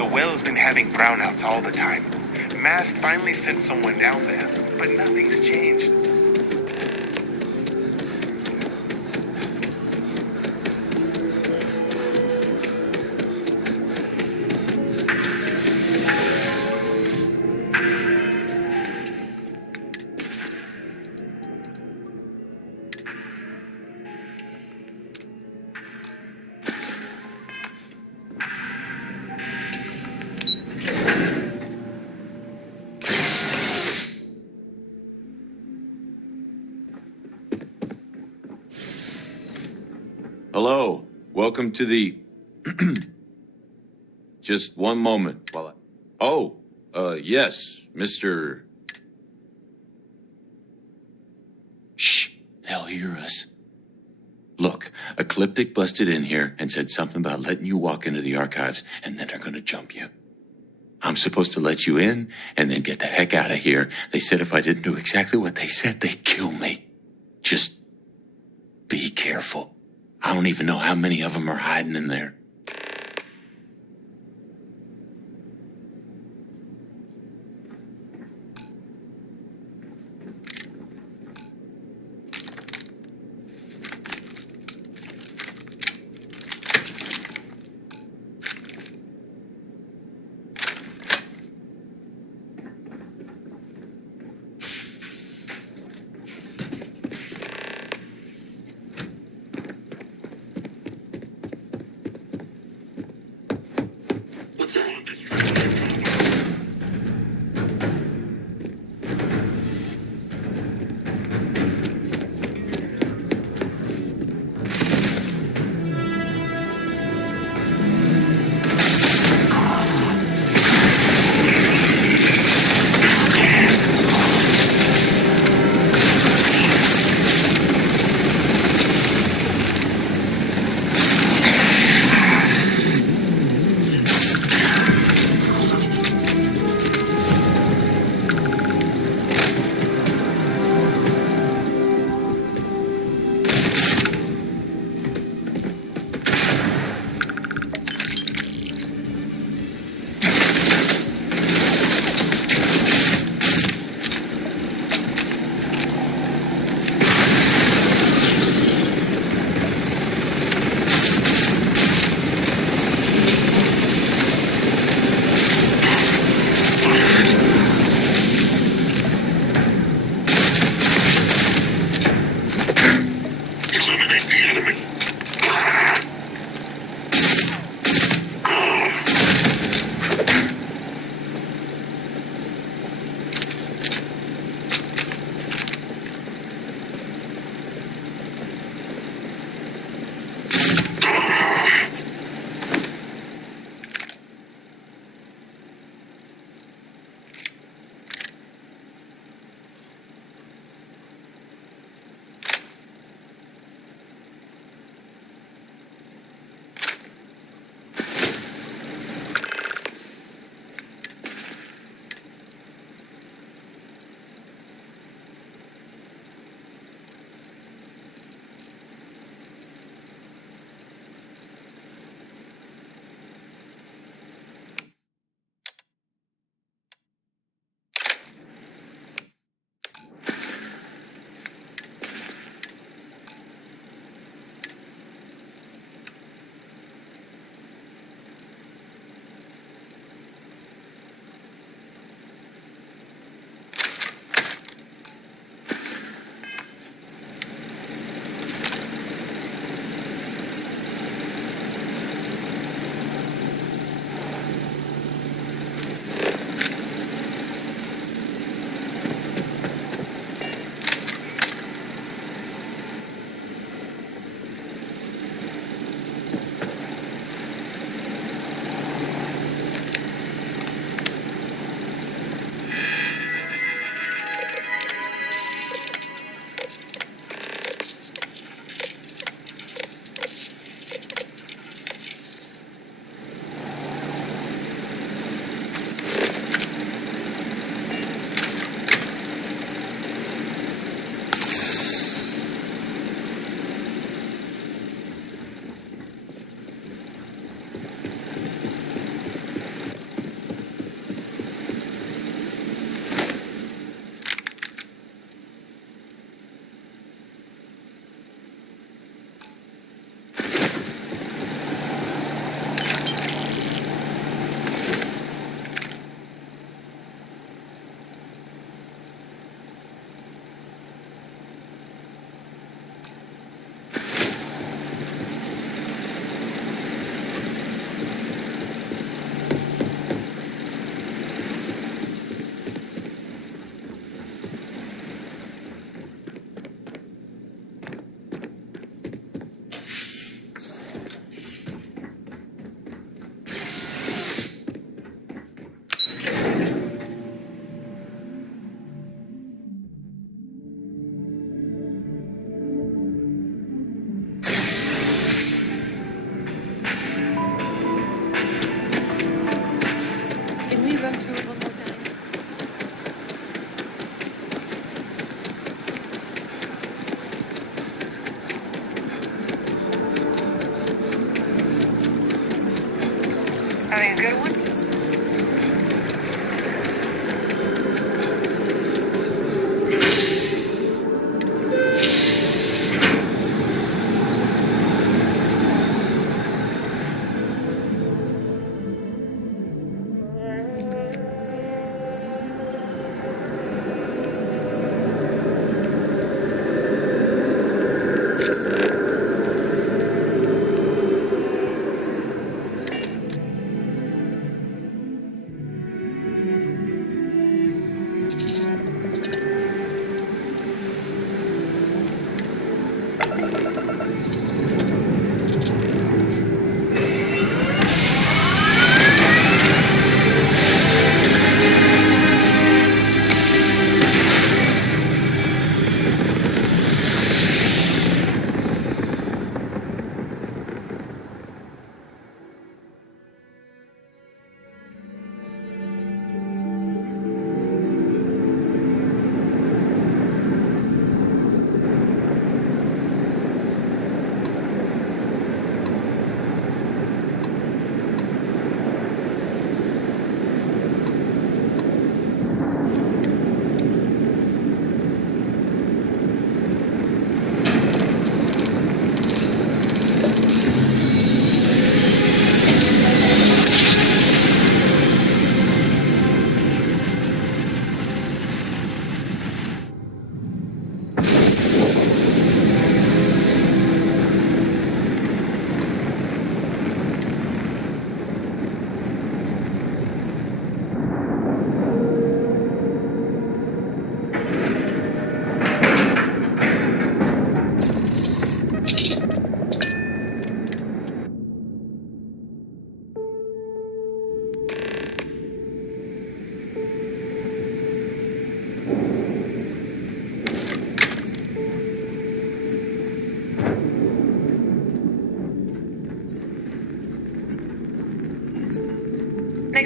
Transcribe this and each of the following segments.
The well's been having brownouts all the time. Mast finally sent someone down there, but nothing's changed. Hello, welcome to the... Just one moment while yes, Mr... Shh, they'll hear us. Look, Ecliptic busted in here and said something about letting you walk into the archives, and then they're gonna jump you. I'm supposed to let you in and then get the heck out of here. They said if I didn't do exactly what they said, they'd kill me. Just be careful. I don't even know how many of them are hiding in there.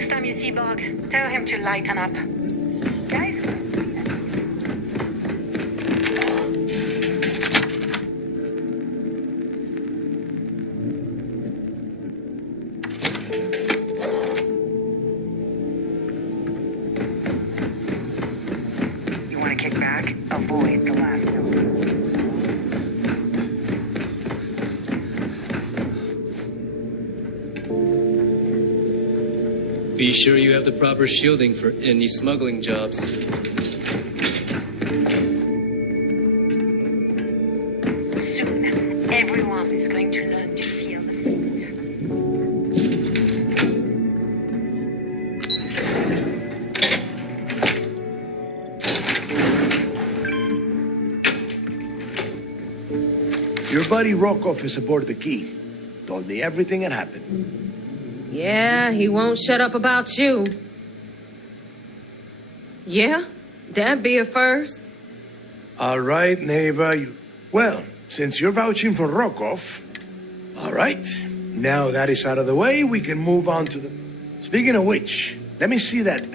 Next time you see Bog, tell him to lighten up. Guys? You want to kick back? Avoid the last note. Be sure you have the proper shielding for any smuggling jobs. Soon, everyone is going to learn to feel the fate. Your buddy Rokoff is aboard the Key. Told me everything that happened. Yeah, he won't shut up about you. Yeah, that'd be a first. All right, neighbor. Well, since you're vouching for Rokoff, all right. Now that is out of the way, we can move on to the... Speaking of which, let me see that...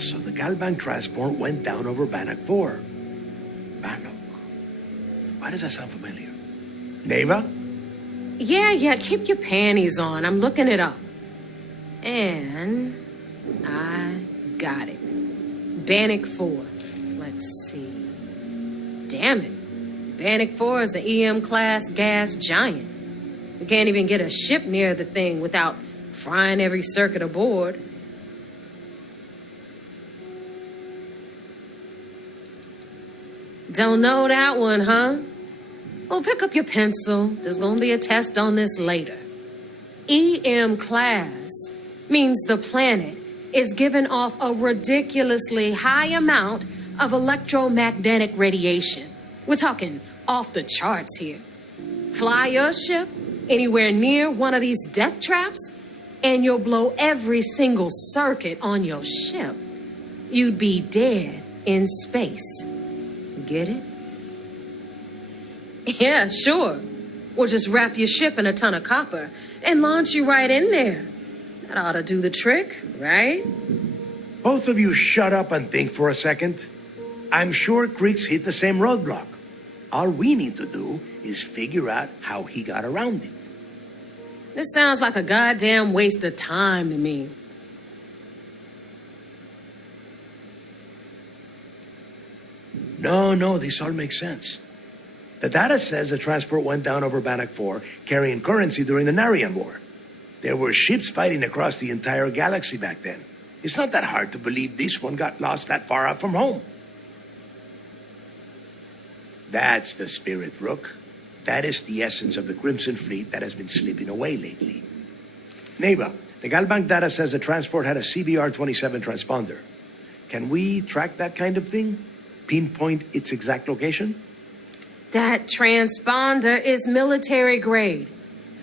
So the Galbank transport went down over Bannock 4. Bannock. Why does that sound familiar? Neva? Yeah, keep your panties on. I'm looking it up. And I got it. Bannock 4. Let's see. Damn it. Bannock 4 is an EM-class gas giant. We can't even get a ship near the thing without frying every circuit aboard. Don't know that one, huh? Well, pick up your pencil. There's gonna be a test on this later. EM class means the planet is giving off a ridiculously high amount of electromagnetic radiation. We're talking off the charts here. Fly your ship anywhere near one of these death traps, and you'll blow every single circuit on your ship. You'd be dead in space. Get it? Yeah, sure. Or just wrap your ship in a ton of copper and launch you right in there. That ought to do the trick, right? Both of you shut up and think for a second. I'm sure Creeks hit the same roadblock. All we need to do is figure out how he got around it. This sounds like a goddamn waste of time to me. No, this all makes sense. The data says the transport went down over Bannock 4, carrying currency during the Narian War. There were ships fighting across the entire galaxy back then. It's not that hard to believe this one got lost that far out from home. That's the spirit, Rook. That is the essence of the Crimson Fleet that has been slipping away lately. Neva, the Galbank data says the transport had a CBR-27 transponder. Can we track that kind of thing? Pinpoint its exact location? That transponder is military grade.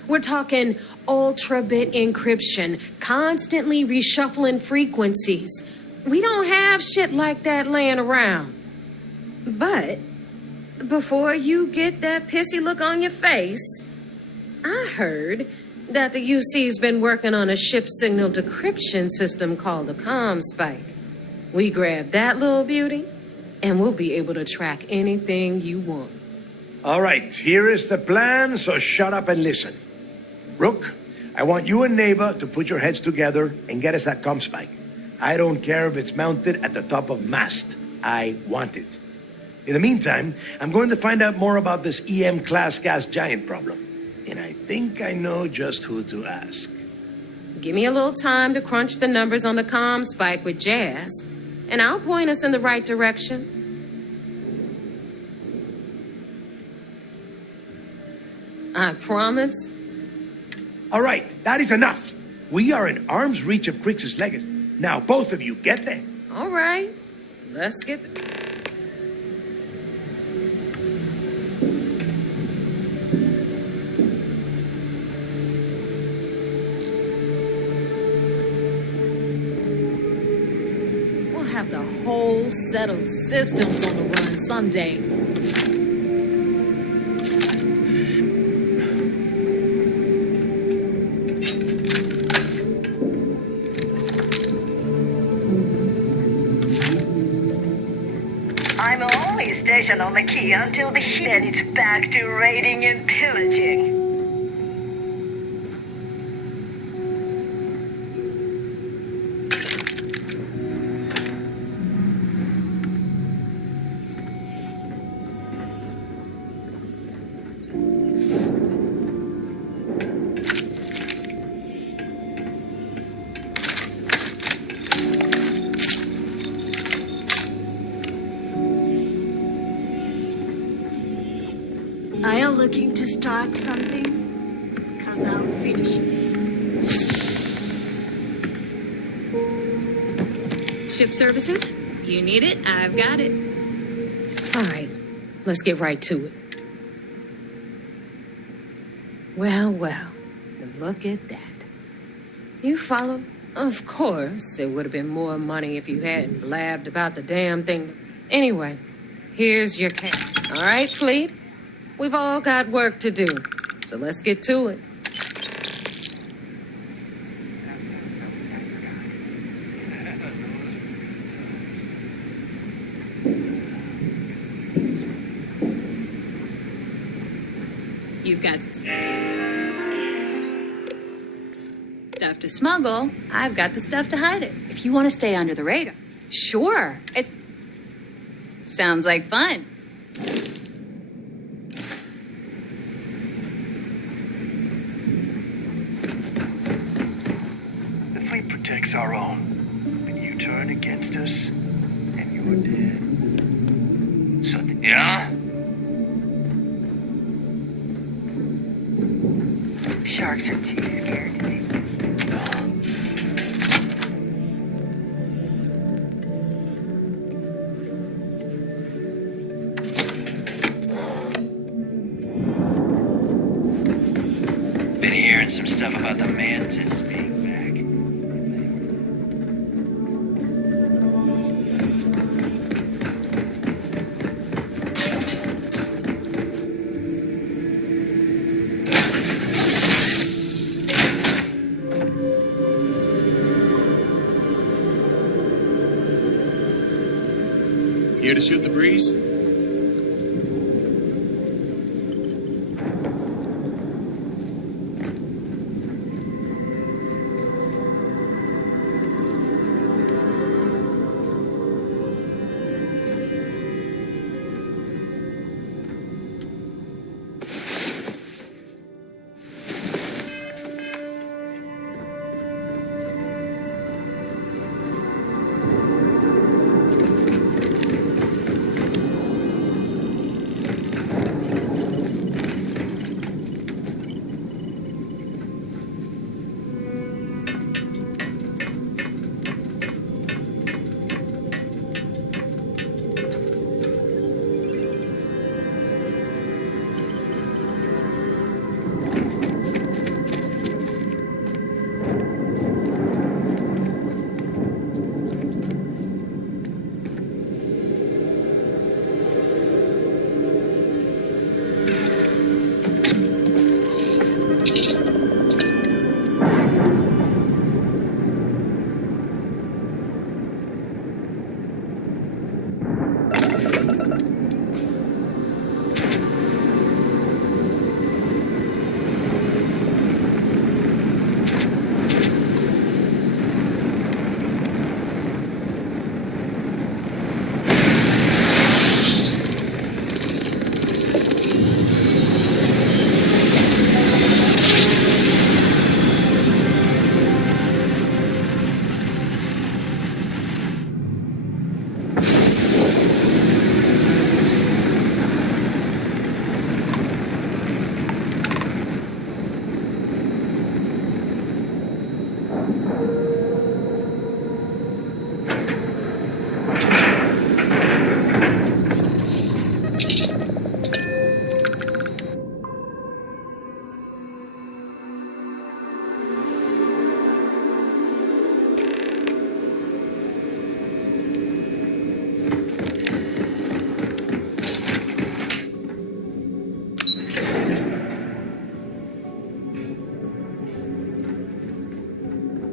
We're talking ultra-bit encryption, constantly reshuffling frequencies. We don't have shit like that laying around. But before you get that pissy look on your face, I heard that the UC's been working on a ship signal decryption system called the CommSpike. We grab that little beauty, and we'll be able to track anything you want. All right, here is the plan, so shut up and listen. Rook, I want you and Neva to put your heads together and get us that CommSpike. I don't care if it's mounted at the top of mast. I want it. In the meantime, I'm going to find out more about this EM-class gas giant problem. And I think I know just who to ask. Give me a little time to crunch the numbers on the CommSpike with Jazz, and I'll point us in the right direction. I promise. All right, that is enough. We are in arm's reach of Creeks' legacy. Now, both of you, get there. All right, let's get... We'll have the whole settled systems on the run someday. information on the key until the then it's back to raiding and pillaging. Are you looking to start something? 'Cause I'll finish it. Ship services? You need it, I've got it. All right, let's get right to it. Well, look at that. You follow? Of course, it would have been more money if you hadn't blabbed about the damn thing. Anyway, here's your cash. All right, Fleet? We've all got work to do, so let's get to it. You've got stuff to smuggle. I've got the stuff to hide it. If you want to stay under the radar. Sure. It sounds like fun. The fleet protects our own. But you turn against us, and you're dead. So, yeah? Sharks are too scared to take it. Been hearing some stuff about the mantis being back. Here to shoot the breeze?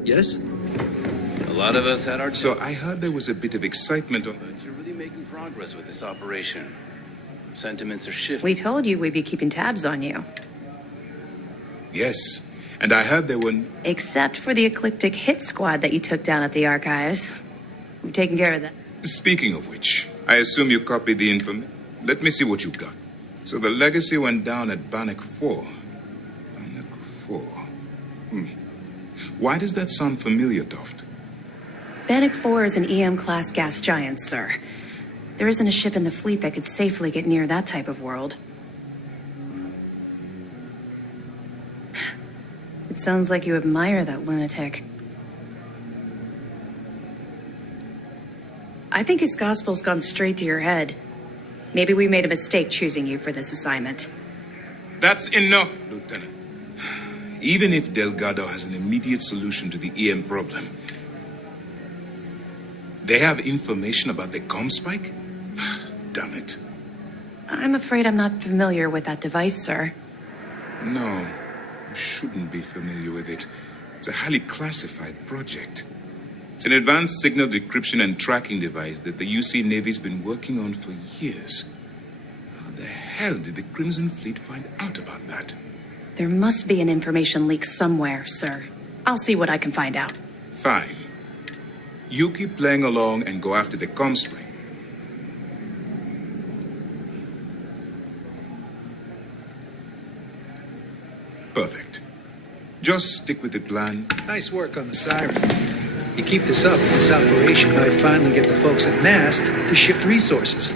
Yes? A lot of us had our... So I heard there was a bit of excitement on... But you're really making progress with this operation. Sentiments are shifting. We told you we'd be keeping tabs on you. Yes, and I heard there were... Except for the eclectic hit squad that you took down at the archives. We've taken care of that. Speaking of which, I assume you copied the information. Let me see what you got. So the legacy went down at Bannock 4. Bannock 4. Why does that sound familiar, Toft? Bannock 4 is an EM-class gas giant, sir. There isn't a ship in the fleet that could safely get near that type of world. It sounds like you admire that lunatic. I think his gospel's gone straight to your head. Maybe we made a mistake choosing you for this assignment. That's enough, Lieutenant. Even if Delgado has an immediate solution to the EM problem, they have information about the comm spike? Damn it. I'm afraid I'm not familiar with that device, sir. No, you shouldn't be familiar with it. It's a highly classified project. It's an advanced signal decryption and tracking device that the UC Navy's been working on for years. How the hell did the Crimson Fleet find out about that? There must be an information leak somewhere, sir. I'll see what I can find out. Fine. You keep playing along and go after the comm spike. Perfect. Just stick with the plan. Nice work on the siren. You keep this up, this operation might finally get the folks at MAST to shift resources.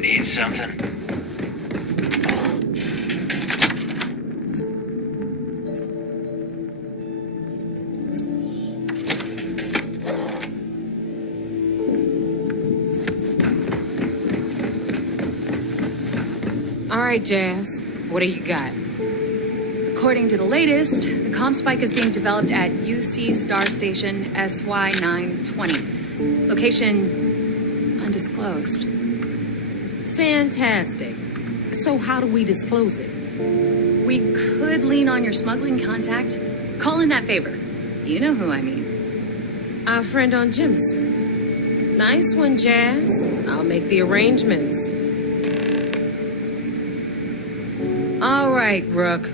Need something? All right, Jazz. What do you got? According to the latest, the comm spike is being developed at UC Star Station SY920. Location undisclosed. Fantastic. So how do we disclose it? We could lean on your smuggling contact. Call in that favor. You know who I mean. Our friend on Jimson. Nice one, Jazz. I'll make the arrangements. All right, Rook.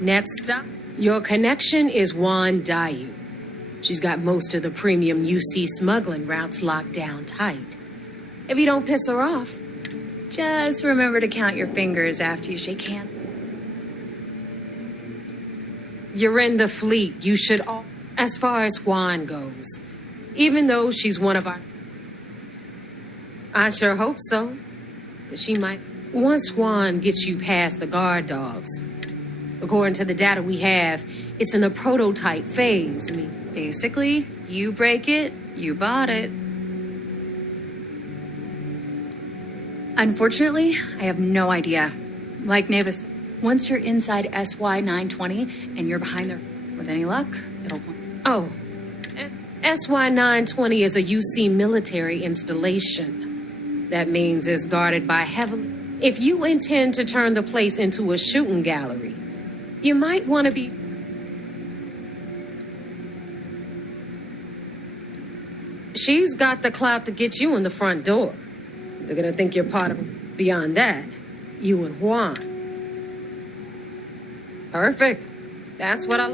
Next stop. Your connection is Juan Dayu. She's got most of the premium UC smuggling routes locked down tight. If you don't piss her off, just remember to count your fingers after you shake hands. you're in the fleet. You should all... As far as Juan goes, even though she's one of our... I sure hope so. Because she might... Once Juan gets you past the guard dogs, according to the data we have, it's in the prototype phase. I mean, basically, you break it, you bought it. Unfortunately, I have no idea. Like Navis, once you're inside SY-920 and you're behind there, with any luck, it'll... Oh, SY-920 is a UC military installation. That means it's guarded by heavily... If you intend to turn the place into a shooting gallery, you might want to be... She's got the clout to get you in the front door. They're gonna think you're part of it. Beyond that, you and Juan. Perfect. That's what I...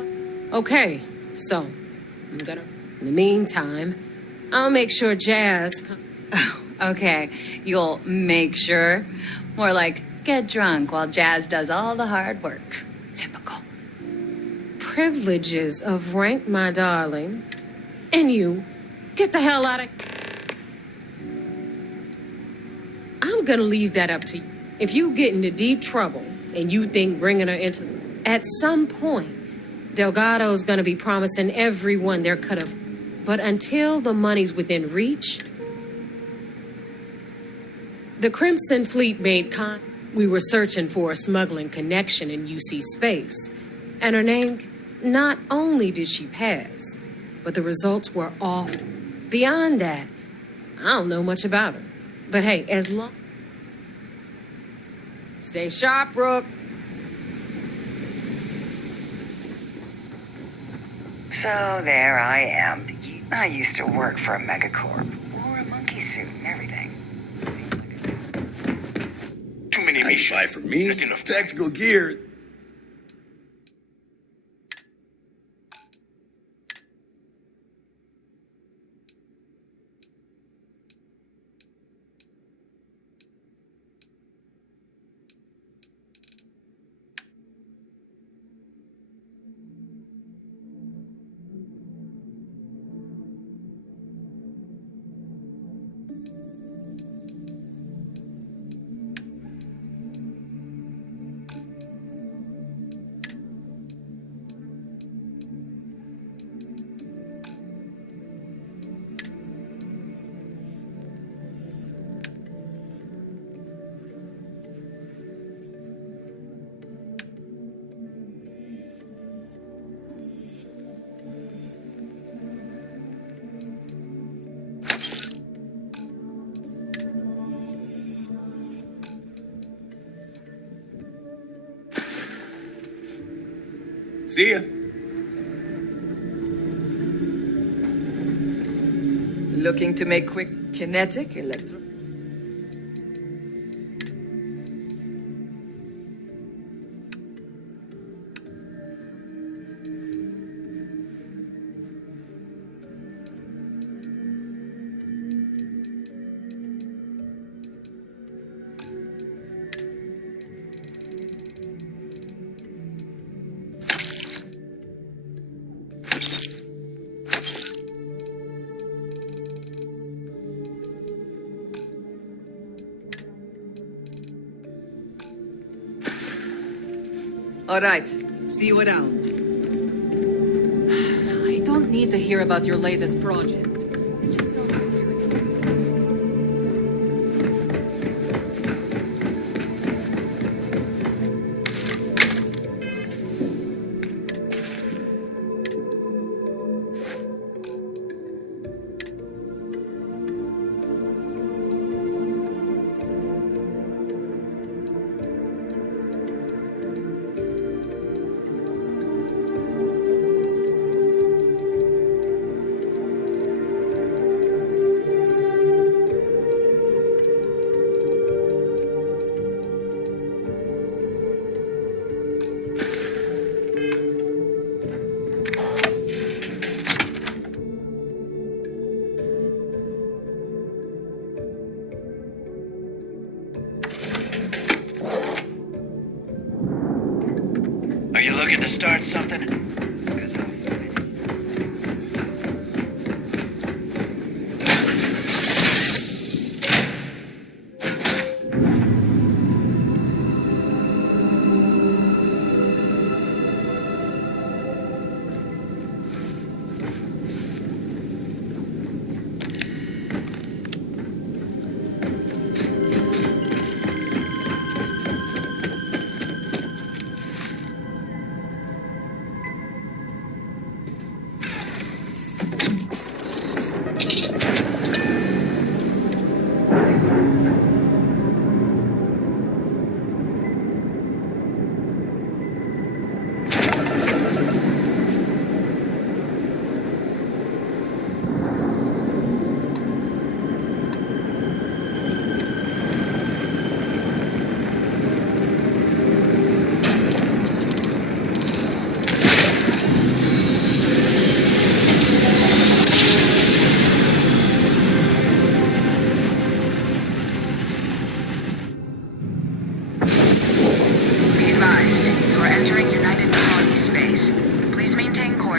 Okay, so, I'm gonna... In the meantime, I'll make sure Jazz... Oh, okay. You'll make sure. More like, get drunk while Jazz does all the hard work. Typical. Privileges of rank, my darling. And you, get the hell out of... I'm gonna leave that up to you. If you get into deep trouble and you think bringing her into... At some point, Delgado's gonna be promising everyone their cut of... But until the money's within reach... The Crimson Fleet made we were searching for a smuggling connection in UC space. And her name, not only did she pass, but the results were off. Beyond that, I don't know much about her. But hey, as long... Stay sharp, Rook. So there I am. I used to work for a megacorp. Wore a monkey suit and everything. Too many missions. Buy for me. Not enough Tactical gear. See ya. Looking to make quick kinetic electro... All right, see you around. I don't need to hear about your latest project.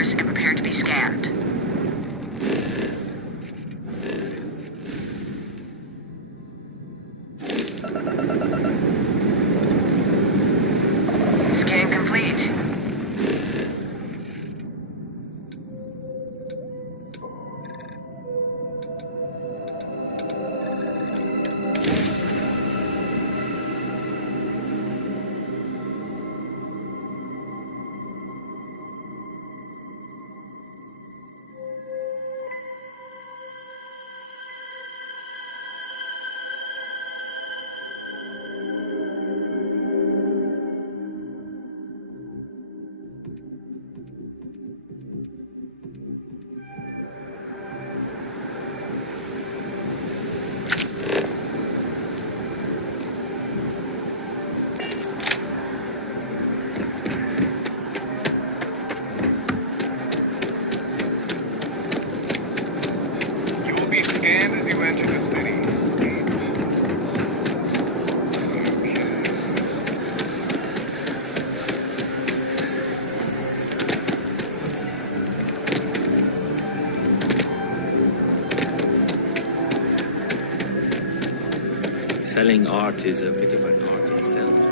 course and prepare to be scanned. Scan complete. Scanned as you enter the city. Selling art is a bit of an art itself.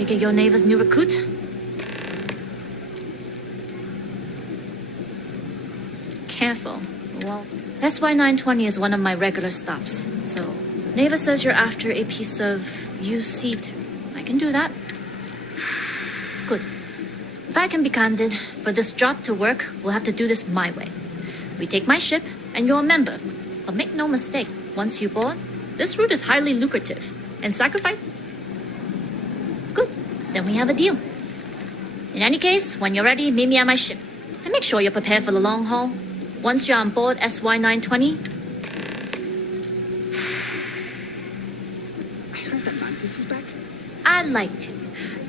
Take it your neighbor's new recruit? Careful. Well, SY920 is one of my regular stops. So, neighbor says you're after a piece of UC. I can do that. Good. If I can be candid, for this job to work, we'll have to do this my way. We take my ship, and you're a member. But make no mistake, once you board, this route is highly lucrative. And sacrifice? Then we have a deal. In any case, when you're ready, meet me at my ship. And make sure you're prepared for the long haul. Once you're on board SY920... I heard that Mantis is back. I'd like to.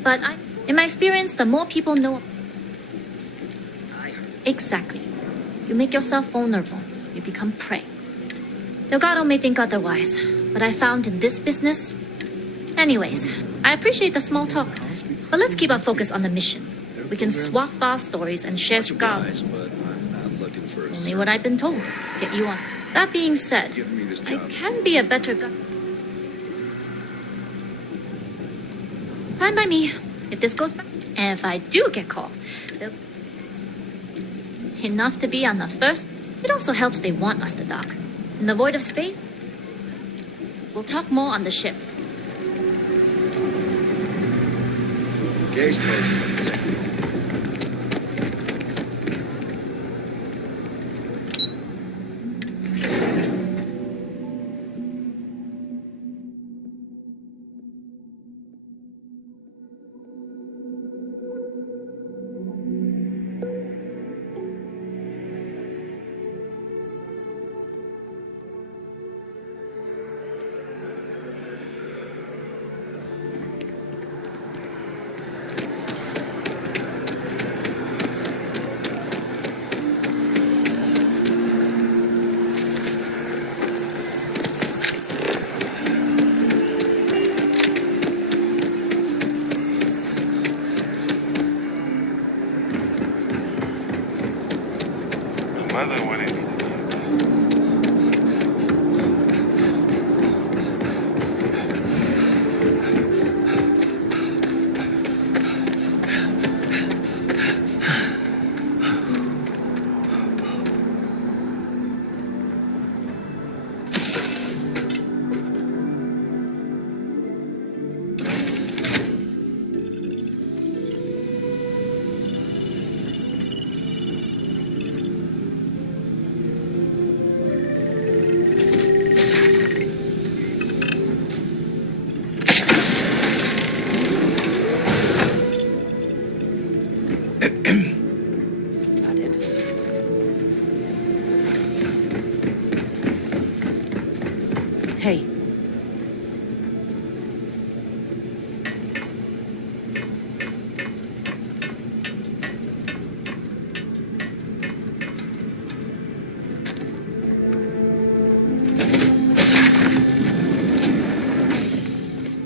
But in my experience, the more people know... Exactly. You make yourself vulnerable. You become prey. Delgado may think otherwise. But I found in this business... Anyways, I appreciate the small talk. But let's keep our focus on the mission. We can swap bar stories and share scars. Only what I've been told. Get you on. That being said, I can be a better guy. Fine by me. If this goes back, and if I do get caught, enough to be on the first. It also helps they want us to dock. In the void of space, we'll talk more on the ship. Case president. Mother wanted me to Hey.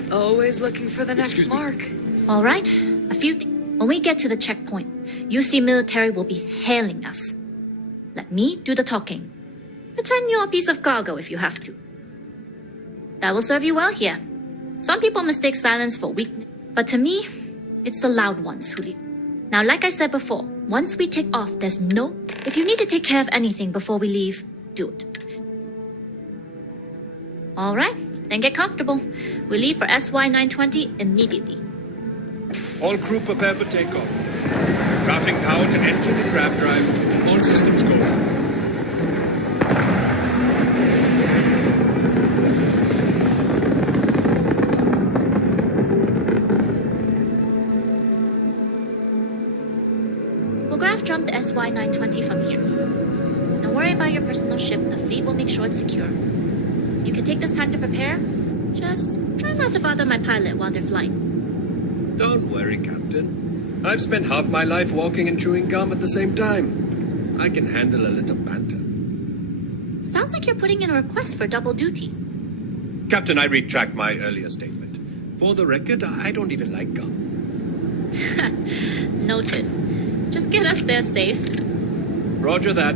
Always looking for the next mark. All right, a few things. When we get to the checkpoint, UC military will be hailing us. Let me do the talking. Pretend you're a piece of cargo if you have to. That will serve you well here. Some people mistake silence for weakness, but to me, it's the loud ones who leave. Now, like I said before, once we take off, there's no... If you need to take care of anything before we leave, do it. All right, then get comfortable. We leave for SY-920 immediately. All crew prepare for takeoff. Routing power to engine and grab drive. All systems go. We'll graph jump the SY-920 from here. Don't worry about your personal ship. The fleet will make sure it's secure. You can take this time to prepare. Just try not to bother my pilot while they're flying. Don't worry, Captain. I've spent half my life walking and chewing gum at the same time. I can handle a little banter. Sounds like you're putting in a request for double duty. Captain, I retract my earlier statement. For the record, I don't even like gum. Noted. Just get us there safe. Roger that.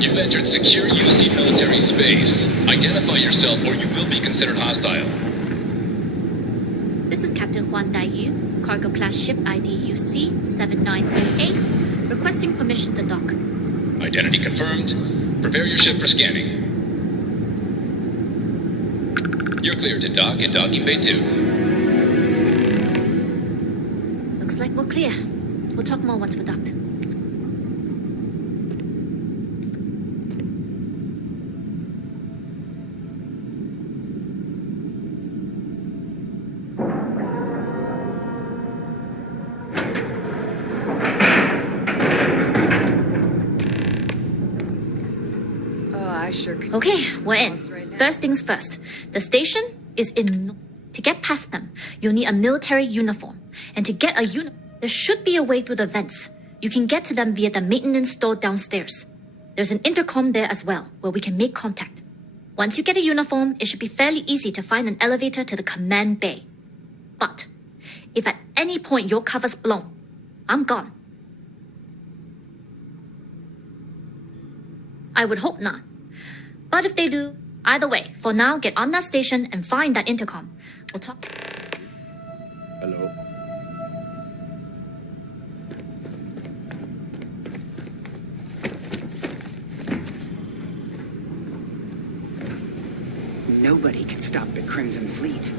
You've entered secure UC military space. Identify yourself or you will be considered hostile. This is Captain Huan Daiyu, cargo class ship ID UC-793A, requesting permission to dock. Identity confirmed. Prepare your ship for scanning. You're cleared to dock in docking bay 2. Looks like we're clear. We'll talk more once we're docked. Okay, we're in. First things first. The station is in... To get past them, you'll need a military uniform. And to get a uniform, there should be a way through the vents. You can get to them via the maintenance store downstairs. There's an intercom there as well, where we can make contact. Once you get a uniform, it should be fairly easy to find an elevator to the command bay. But, if at any point your cover's blown, I'm gone. I would hope not. But if they do, either way, for now, get on that station and find that intercom. We'll talk. Hello. Nobody can stop the Crimson Fleet.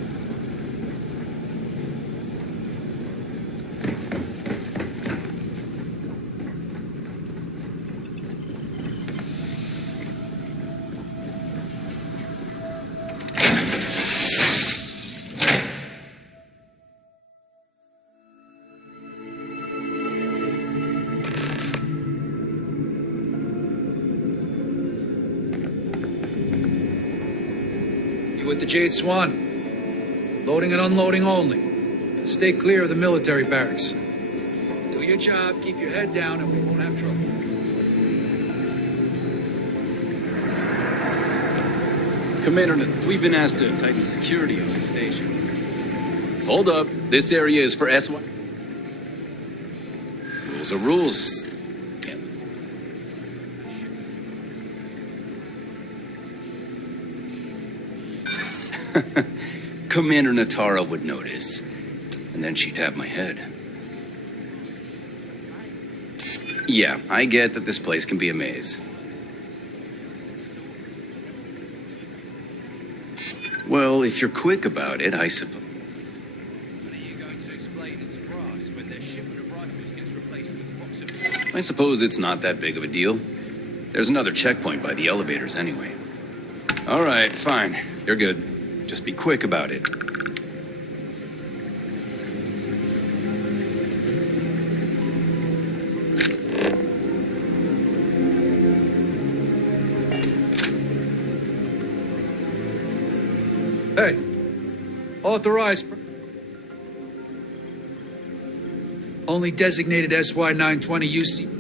With the Jade Swan. Loading and unloading only. Stay clear of the military barracks. Do your job, keep your head down, and we won't have trouble. Commander, we've been asked to tighten security on the station. Hold up. This area is for SY. Rules are rules. Commander Natara would notice, and then she'd have my head. Yeah, I get that this place can be a maze. Well, if you're quick about it, I suppose. I suppose it's not that big of a deal. There's another checkpoint by the elevators anyway. All right, fine. You're good. Just be quick about it. Hey, authorized. Only designated SY-920 UC.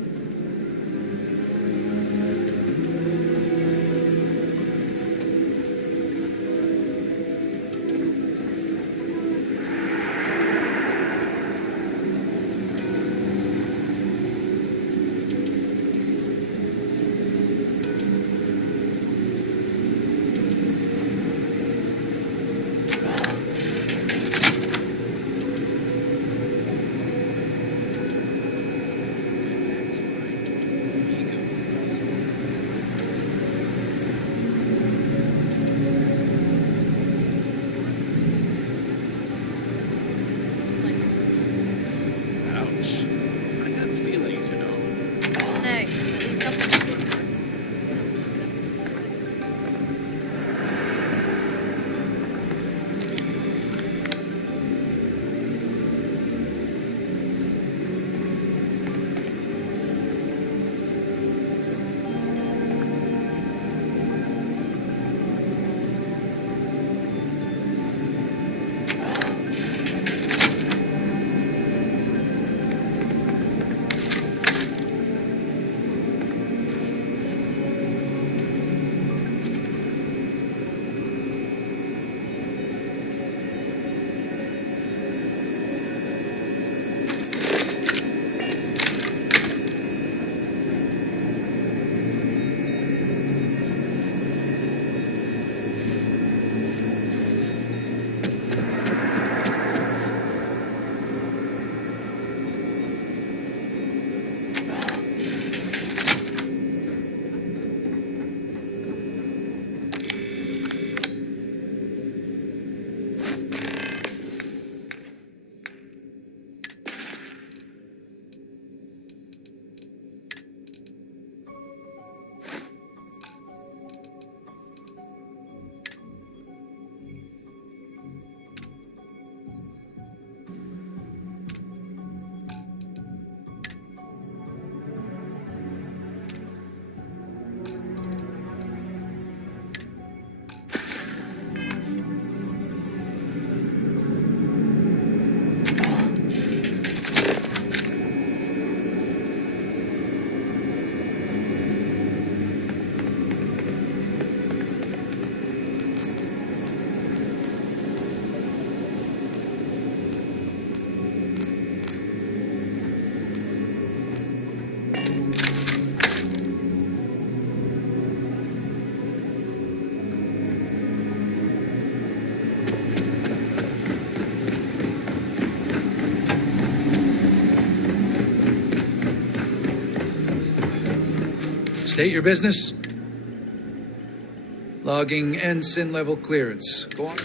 State your business. Logging ensign level clearance. Go on.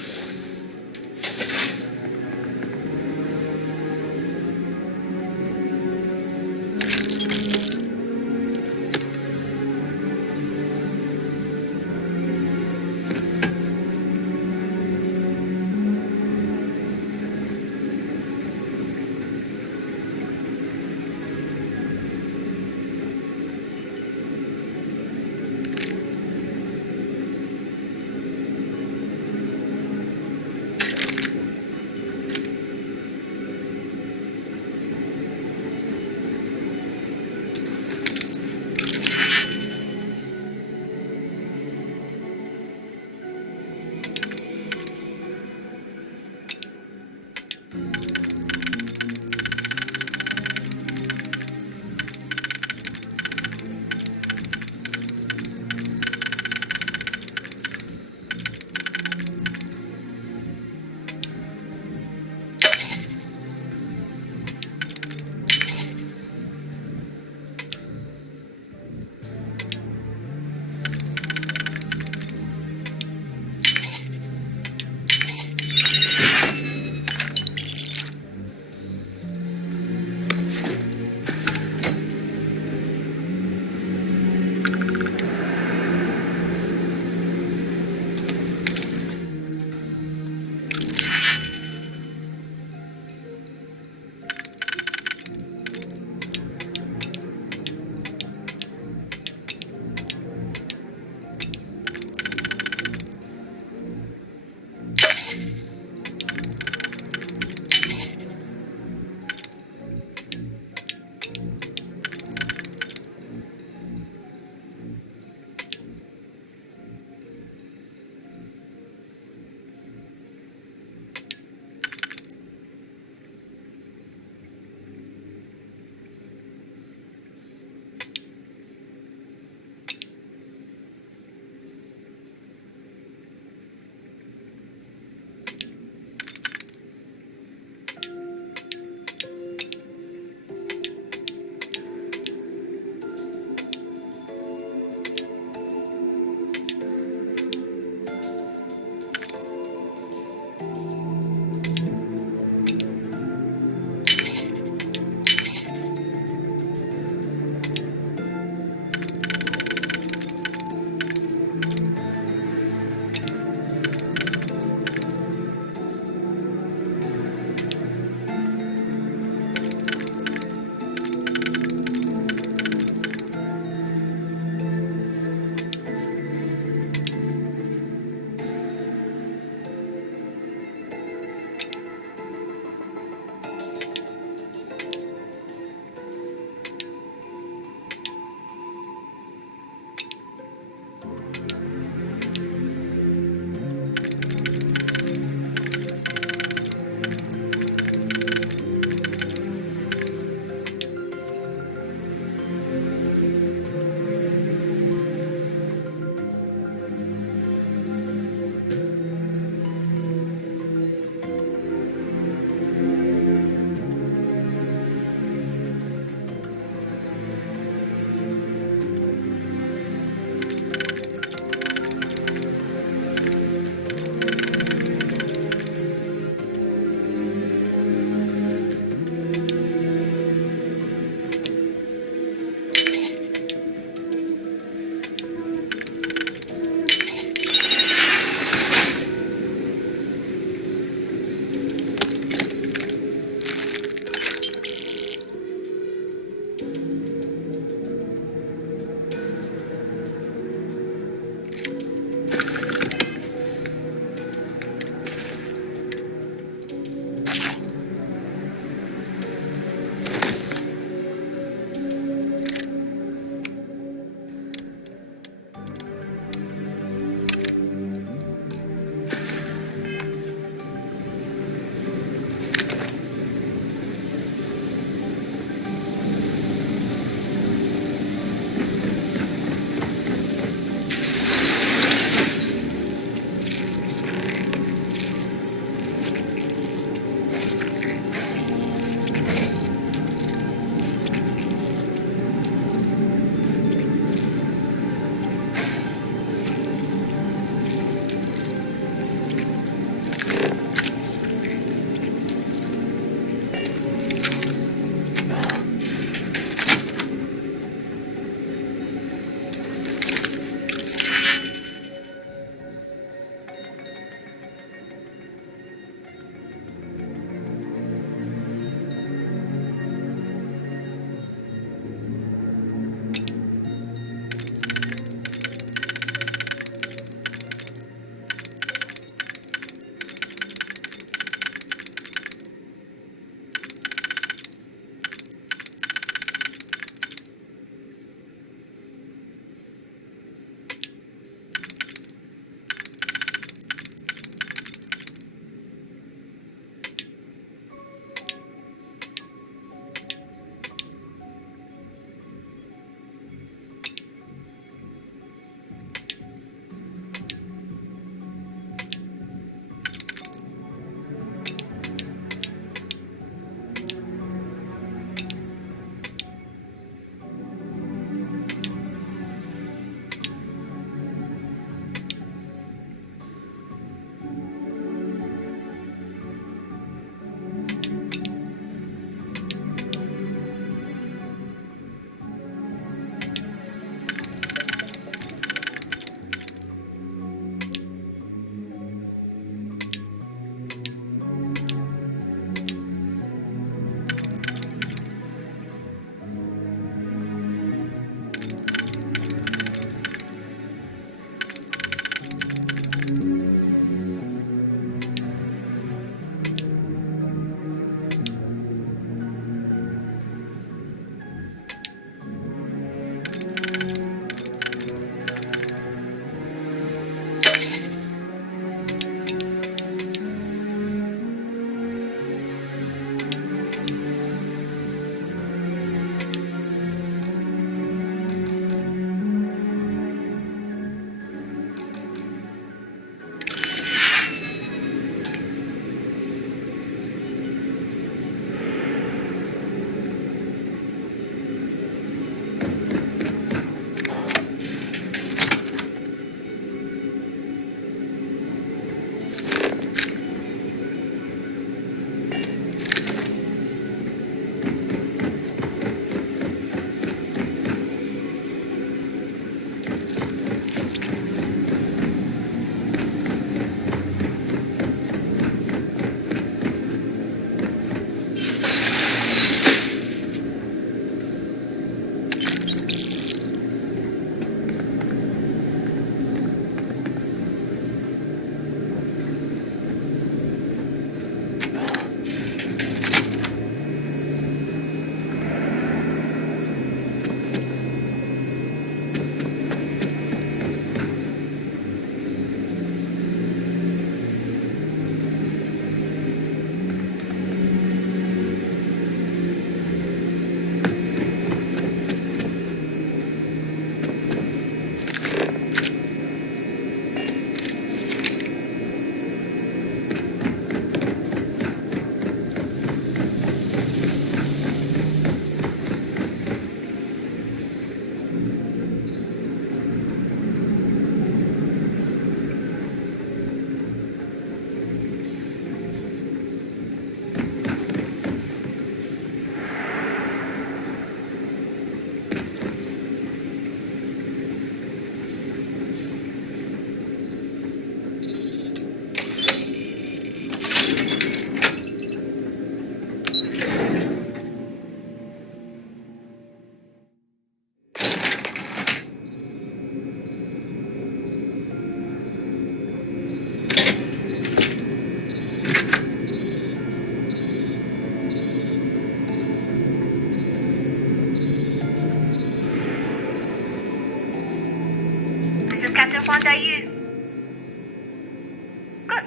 Good.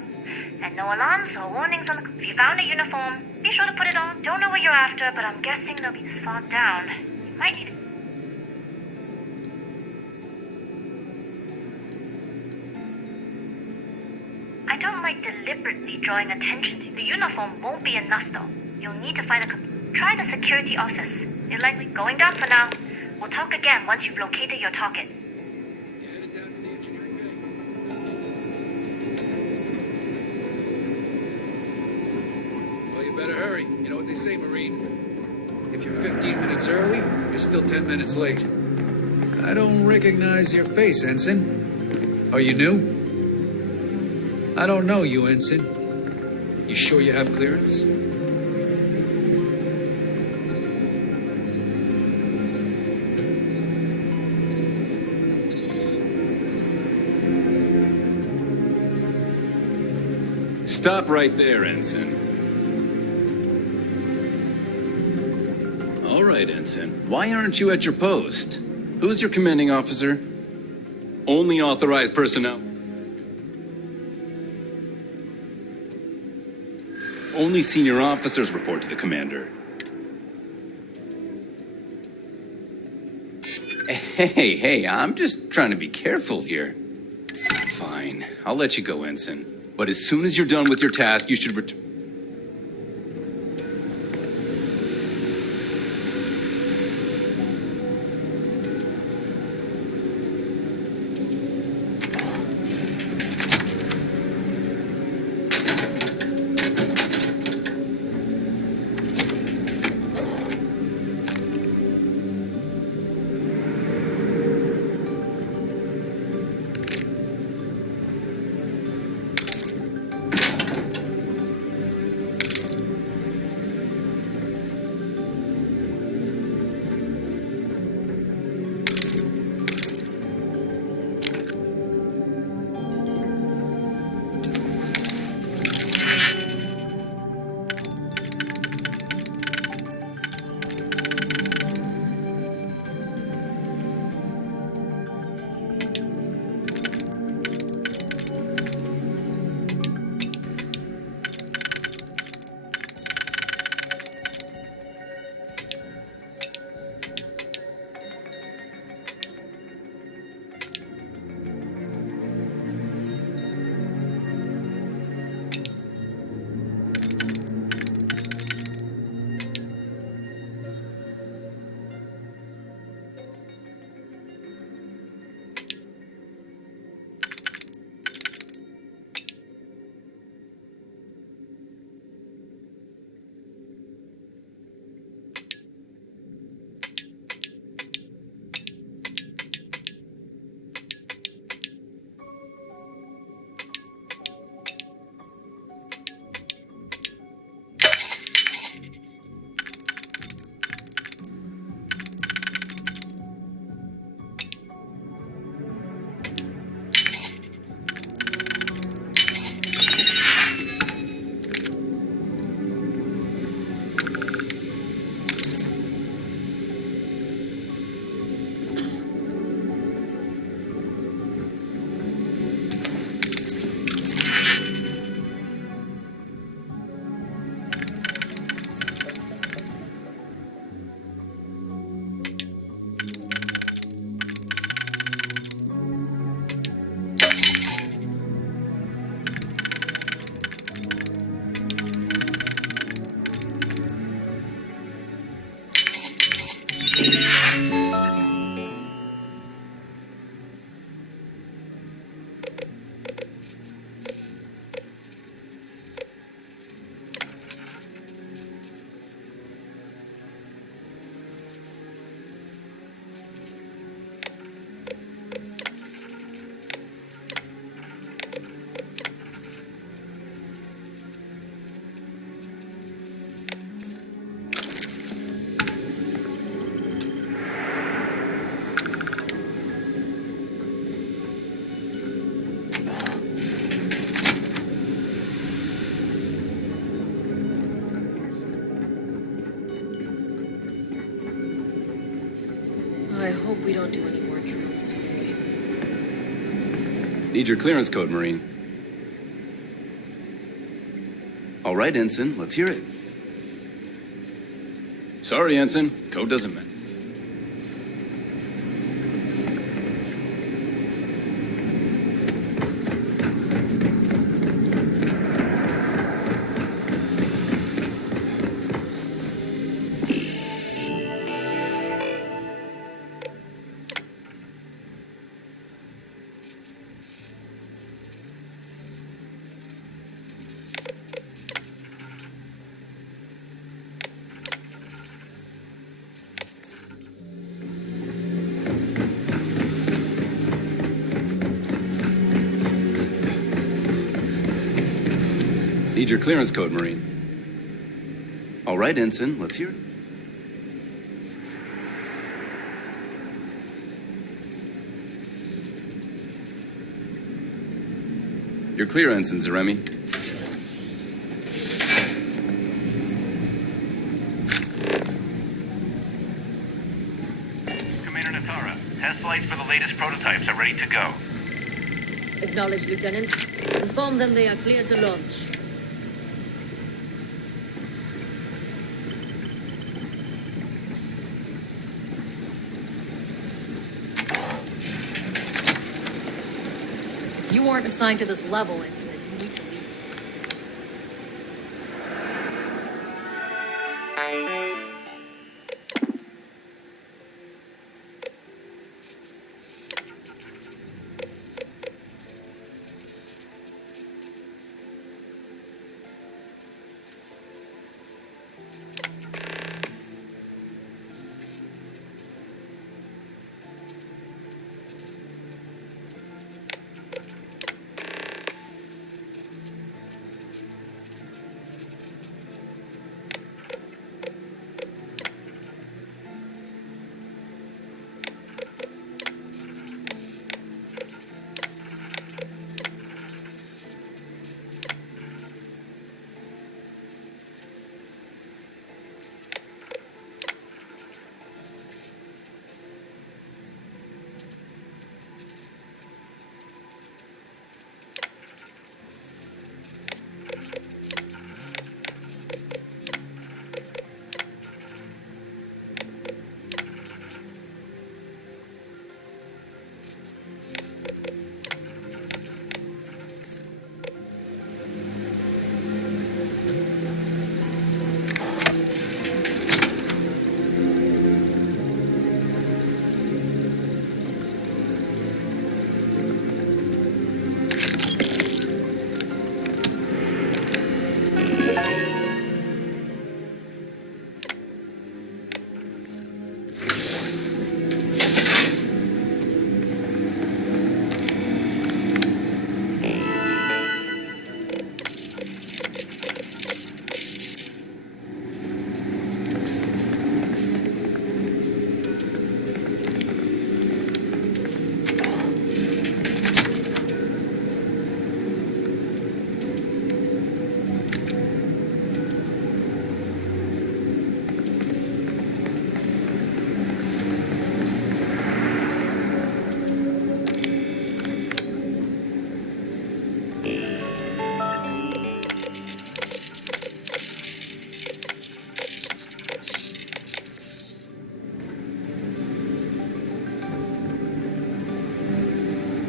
And no alarms or warnings on the... If you found a uniform, be sure to put it on. Don't know what you're after, but I'm guessing they'll be this far down. You might need it. I don't like deliberately drawing attention to you. The uniform won't be enough, though. You'll need to find a... Try the security office. You're likely going down for now. We'll talk again once you've located your target. Better hurry. You know what they say, Marine? If you're 15 minutes early, you're still 10 minutes late. I don't recognize your face, Ensign. Are you new? I don't know you, Ensign. You sure you have clearance? Stop right there, Ensign. All right, Ensign. Why aren't you at your post? Who's your commanding officer? Only authorized personnel. Only senior officers report to the commander. Hey, I'm just trying to be careful here. Fine, I'll let you go, Ensign. But as soon as you're done with your task, you should return. hope we don't do any more drills today. Need your clearance code, Marine. All right, Ensign, let's hear it. Sorry, Ensign, code doesn't match. Need your clearance code, Marine. All right, Ensign, let's hear it. You're clear, Ensign Zaremi. Commander Natara, test flights for the latest prototypes are ready to go. Acknowledged, Lieutenant. Inform them they are clear to launch. You weren't assigned to this level, Ensign. You need to leave.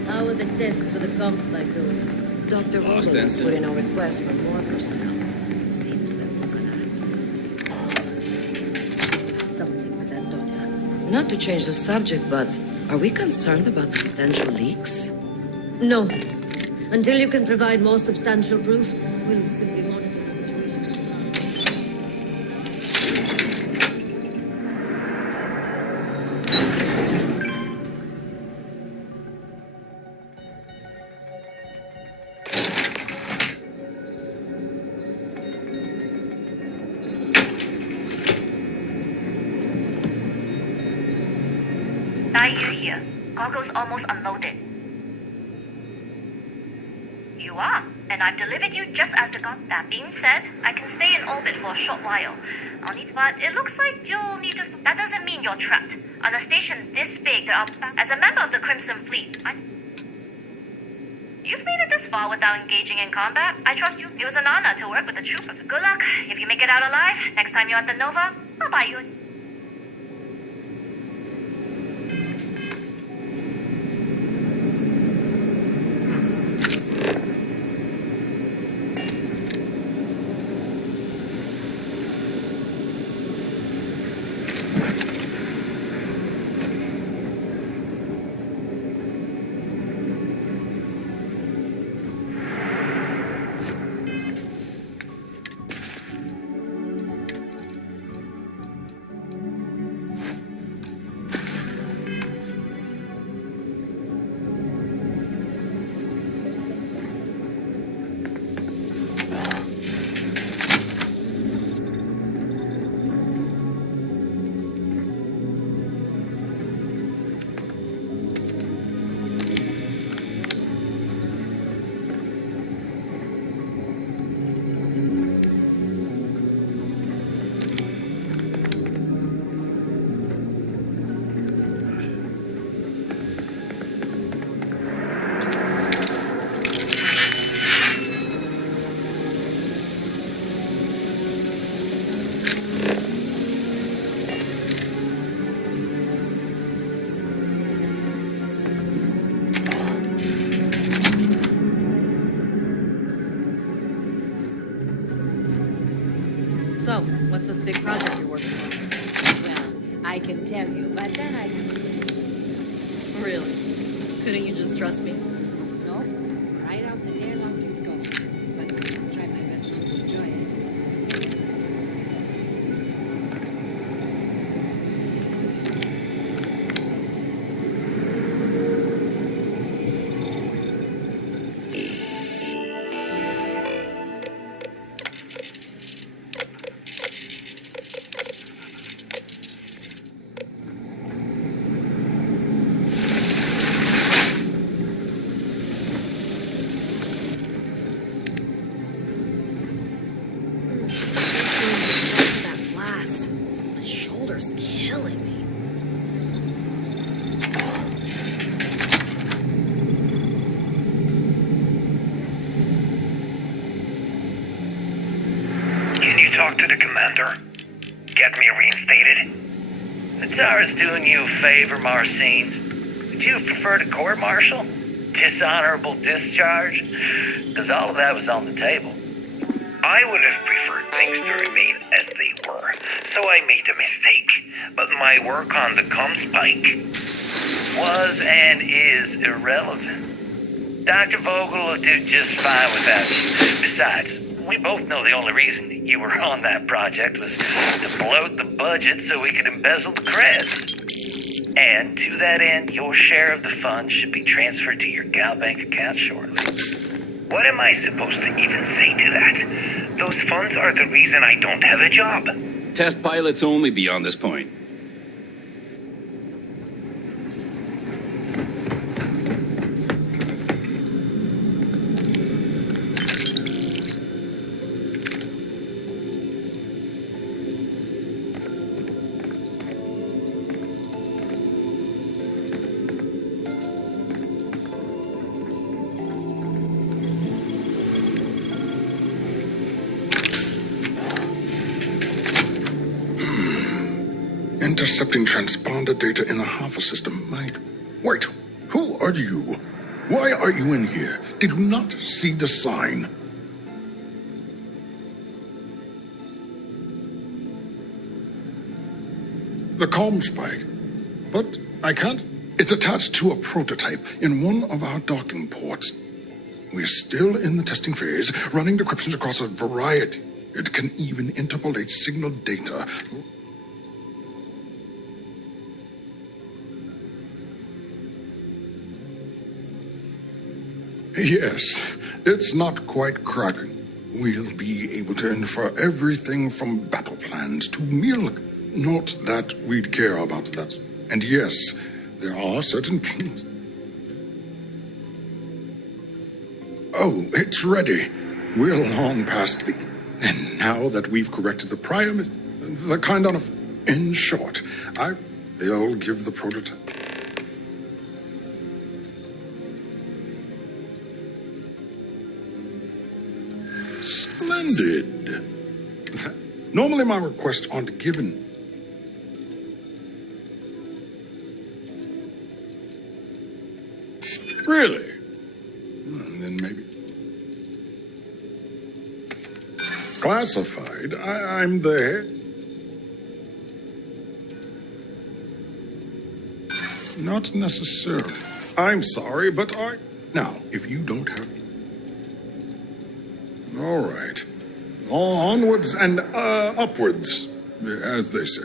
How are the tests for the comms spike going? Dr. Lost, Vogel has Ensign. put in a request for more personnel. It seems there was an accident. Something with that doctor. Not to change the subject, but are we concerned about potential leaks? No. Until you can provide more substantial proof, we'll simply monitor the situation. Daiyu here. Cargo's almost unloaded. You are, and I've delivered you just as the gun. That being said, I can stay in orbit for a short while. But it looks like you'll need to. That doesn't mean you're trapped. On a station this big, there are... As a member of the Crimson Fleet, You've made it this far without engaging in combat. I trust you. It was an honor to work with the trooper. Good luck. If you make it out alive, next time you're at the Nova, I'll buy you a... So, what's this big project you're working on? Well, I can tell you, but then I'd have to... Really? Couldn't you just trust me? No, right out the airlock you go. But I'll try my best not to enjoy it. That blast. My shoulder's killing me. Can you talk to the commander? Get me reinstated? The Tsar's doing you a favor, Marcine. Would you prefer to court-martial? Dishonorable discharge? Because all of that was on the table. I would have preferred things to remain as they were, so I made a mistake. But my work on the Comspike Was and is irrelevant. Dr. Vogel will do just fine without you. Besides, we both know the only reason you were on that project was to bloat the budget so we could embezzle the creds. And to that end, your share of the funds should be transferred to your Gal Bank account shortly. What am I supposed to even say to that? Those funds are the reason I don't have a job. Test pilots only beyond this point. Intercepting transponder data in the Alpha system. Wait, who are you? Why are you in here? Did you not see the sign? The comm spike. But I can't. It's attached to a prototype in one of our docking ports. We're still in the testing phase, running decryptions across a variety. It can even interpolate signal data. Yes, it's not quite cracking. We'll be able to infer everything from battle plans to meal. Not that we'd care about that. And yes, there are certain kings. Oh, it's ready. We're long past the... And now that we've corrected the prior... The kind of... In short, They'll give the prototype. Splendid. Normally my requests aren't given. Really? Then maybe. Classified? I'm the head. Not necessarily. I'm sorry, but Now, if you don't have... All right. Onwards and upwards, as they say.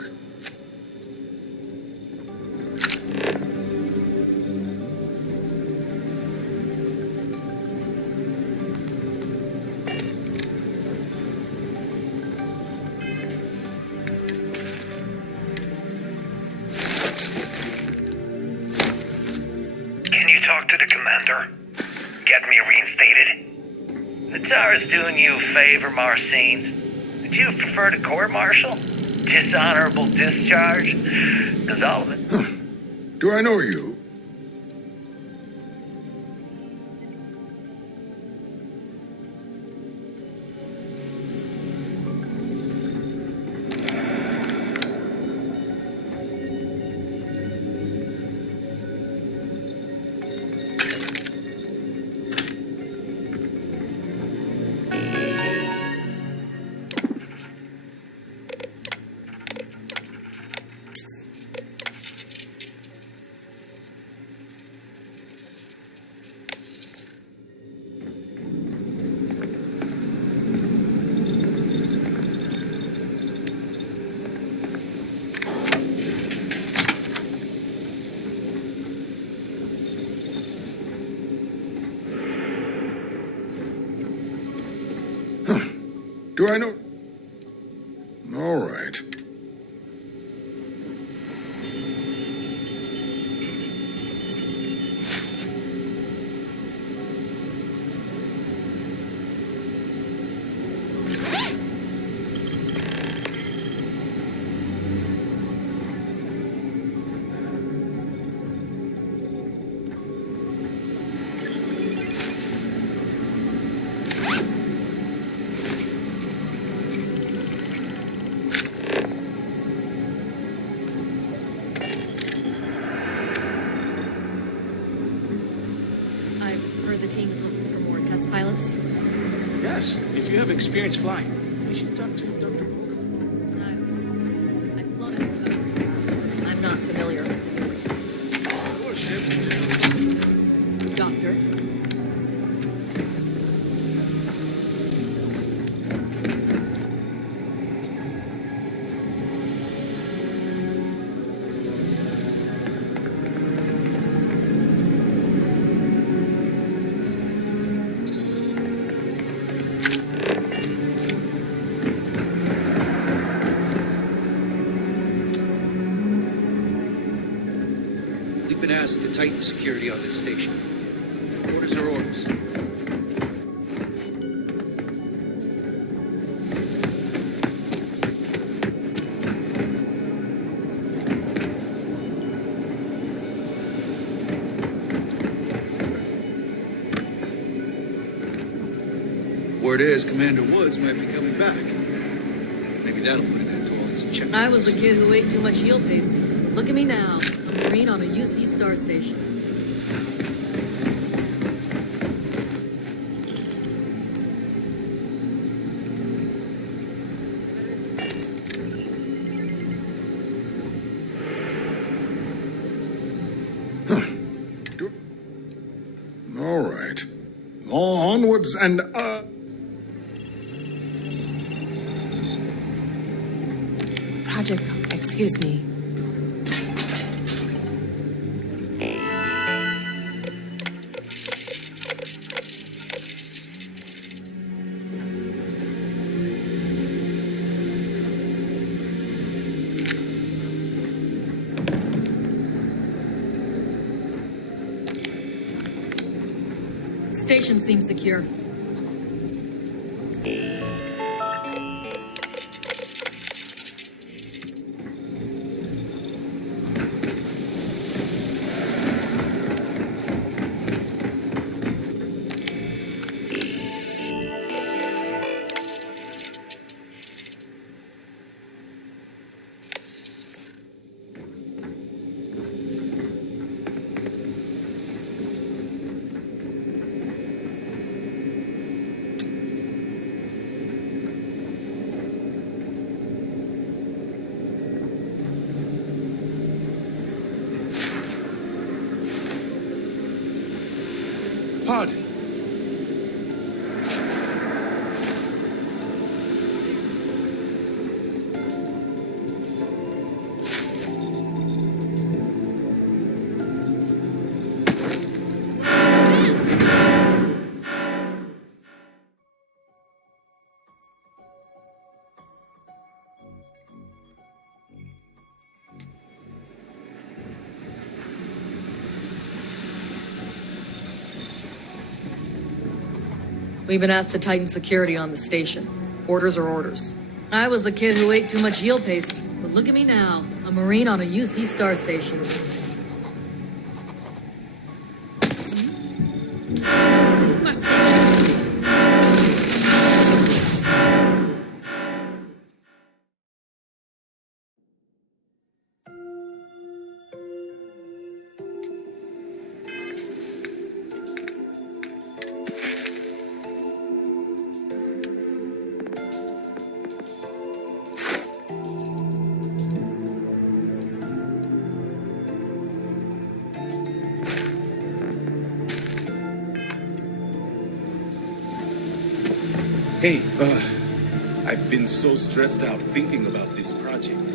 Doing you a favor, Marcine. Would you prefer to court-martial? Dishonorable discharge? Because all of it. Do I know you? Do I know? All right. Yes, if you have experience flying, you should talk to Dr. No. I've flown in this government. I'm not familiar with it. Doctor? Asked to tighten security on this station. Orders are orders. Word is Commander Woods might be coming back. Maybe that'll put an end to all these checkpoints. I was the kid who ate too much heel paste. Look at me now. A Marine on a UC star station. All right. Onwards and Project, excuse me. Station seems secure. Pardon. We've been asked to tighten security on the station. Orders are orders. I was the kid who ate too much heel paste, but look at me now, a Marine on a UC star station. Hey, I've been so stressed out thinking about this project.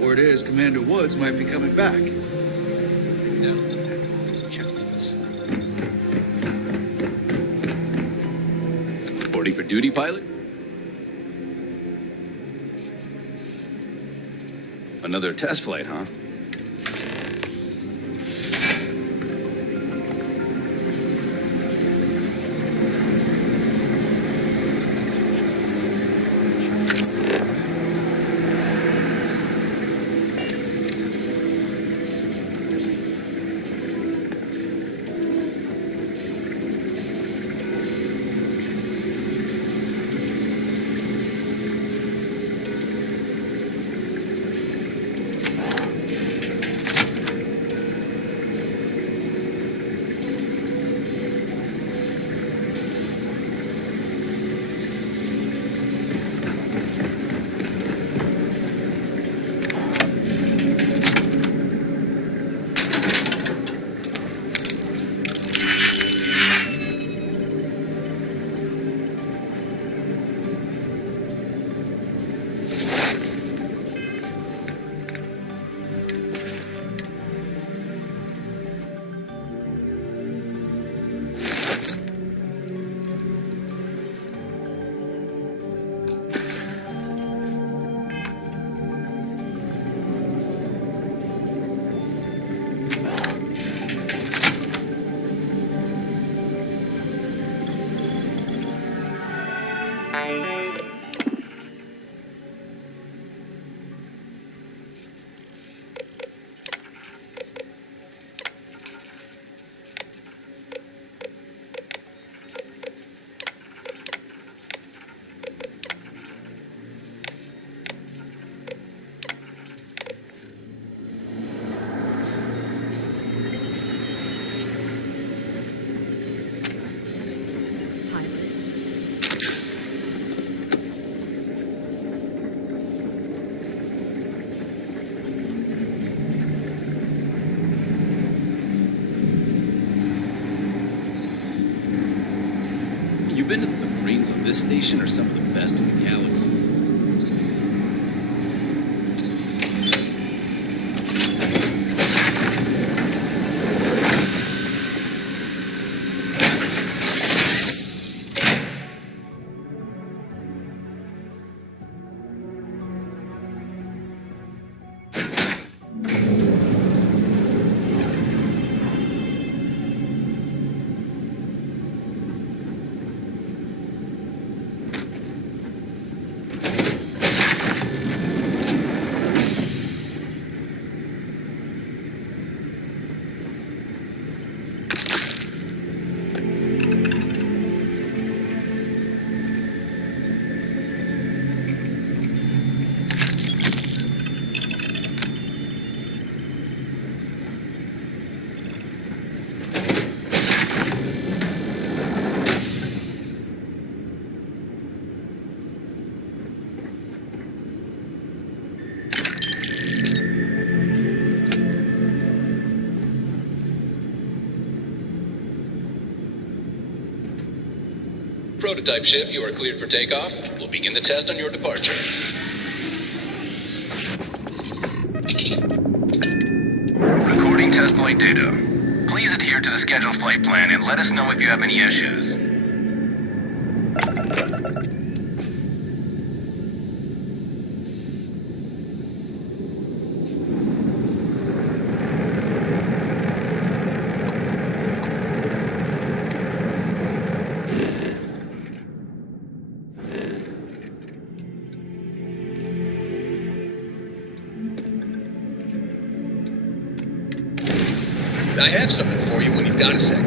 Word is Commander Woods might be coming back. Maybe that'll impact all these checkpoints. 40 for duty, pilot? Another test flight, huh? You've been to the Marines on this station are some of the best in the galaxy. prototype ship, you are cleared for takeoff. We'll begin the test on your departure. Recording test flight data. Please adhere to the scheduled flight plan and let us know if you have any issues. I have something for you when you've got a sec.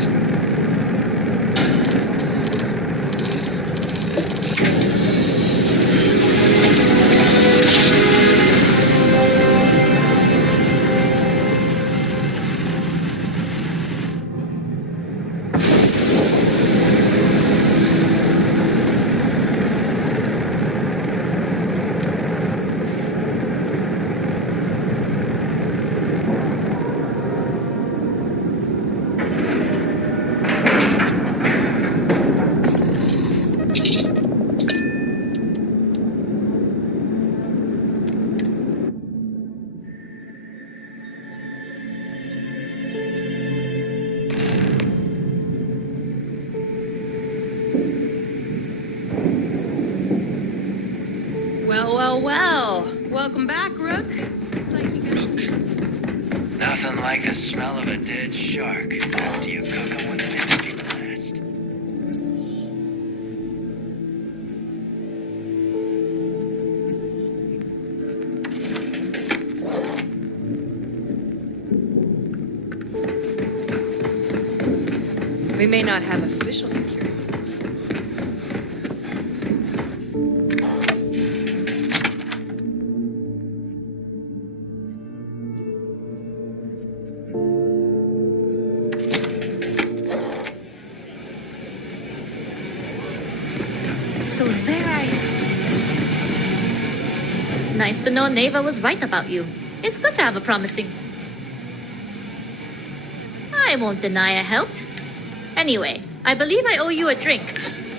Well. Welcome back, Rook. Looks like you got... Nothing like the smell of a dead shark. Do you cook them with an energy blast? We may not have official security. So there I am. Nice to know Neva was right about you. It's good to have a promising... I won't deny I helped. Anyway, I believe I owe you a drink.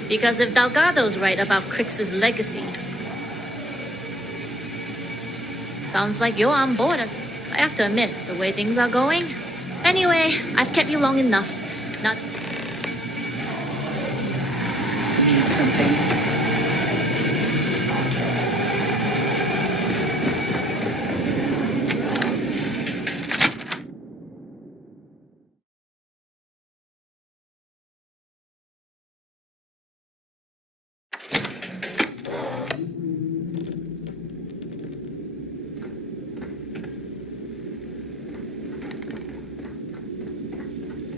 Because if Delgado's right about Crix's legacy... Sounds like you're on board. I have to admit, the way things are going... Anyway, I've kept you long enough. Not... Need something?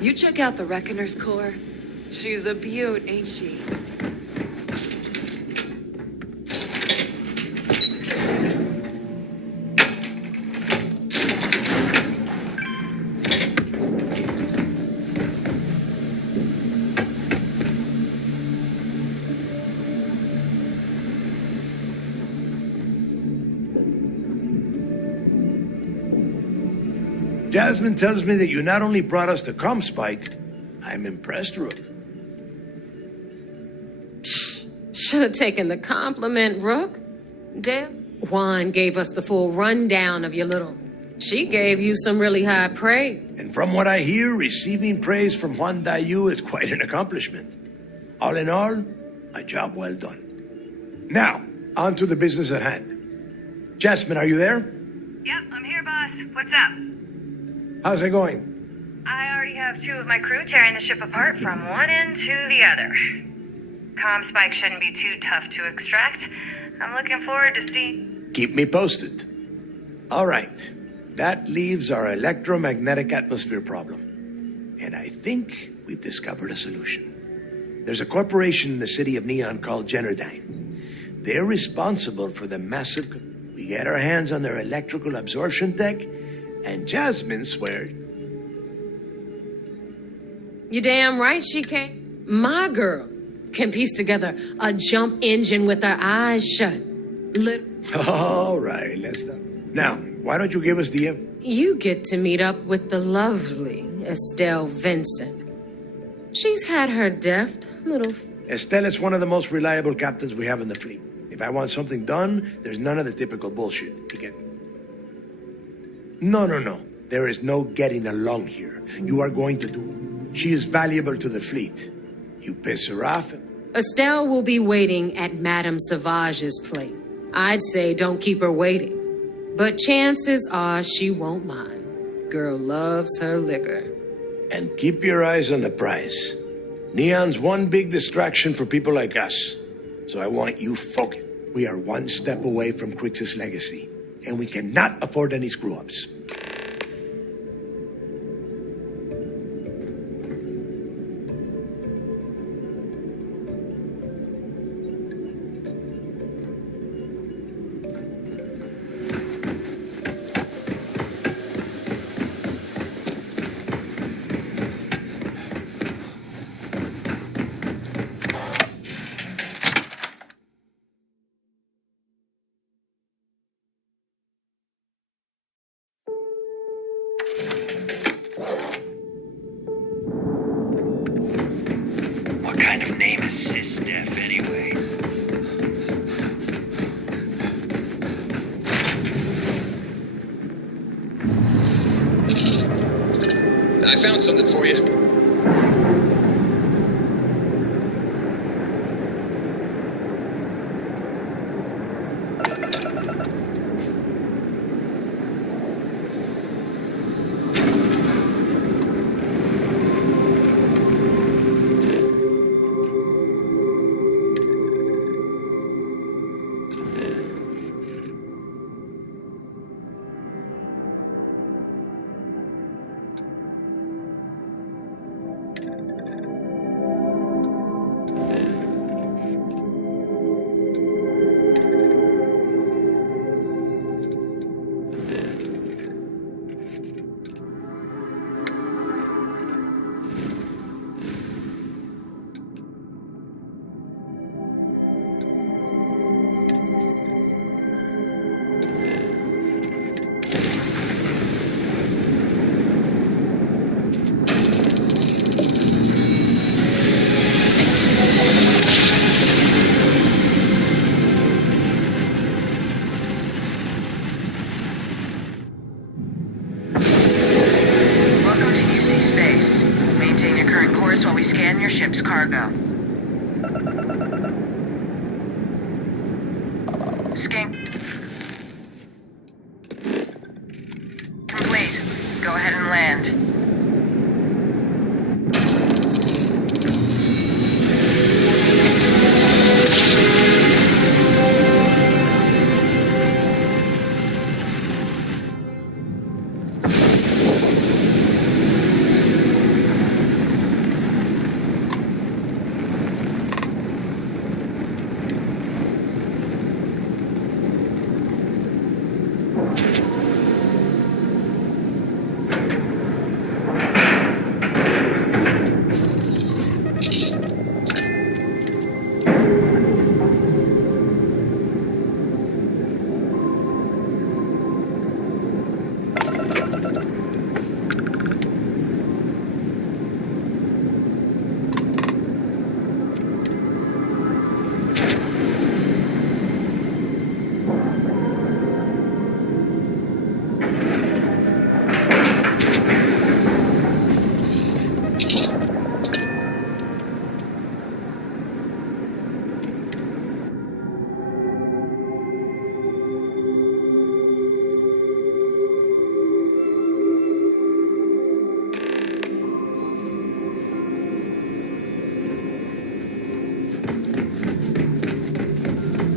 You check out the Reckoner's core. She's a beaut, ain't she? Jasmine tells me that you not only brought us the Comspike, I'm impressed, Rook. Should have taken the compliment, Rook. Deb, Juan gave us the full rundown of your little... She gave you some really high praise. And from what I hear, receiving praise from Juan Dayu is quite an accomplishment. All in all, a job well done. Now, on to the business at hand. Jasmine, are you there? Yep, I'm here, boss. What's up? How's it going? I already have 2 of my crew tearing the ship apart from one end to the other. Comspike shouldn't be too tough to extract. I'm looking forward to seeing... Keep me posted. All right. That leaves our electromagnetic atmosphere problem. And I think we've discovered a solution. There's a corporation in the city of Neon called Generdyne. They're responsible for the massive... We get our hands on their electrical absorption tech, and Jasmine swears... You damn right she can. My girl can piece together a jump engine with her eyes shut. All right, let's stop. Now, why don't you give us the info? You get to meet up with the lovely Estelle Vincent. She's had her deft little Estelle is one of the most reliable captains we have in the fleet. If I want something done, there's none of the typical bullshit. You get... No. There is no getting along here. You are going to do. She is valuable to the fleet. You piss her off... Estelle will be waiting at Madame Sauvage's place. I'd say don't keep her waiting. But chances are she won't mind. Girl loves her liquor. And keep your eyes on the prize. Neon's one big distraction for people like us. So I want you focused. We are one step away from Crix's legacy. And we cannot afford any screw-ups. What kind of name is Sysdef, anyway? I found something for you. While we scan your ship's cargo. Skink. Complete. Go ahead and land.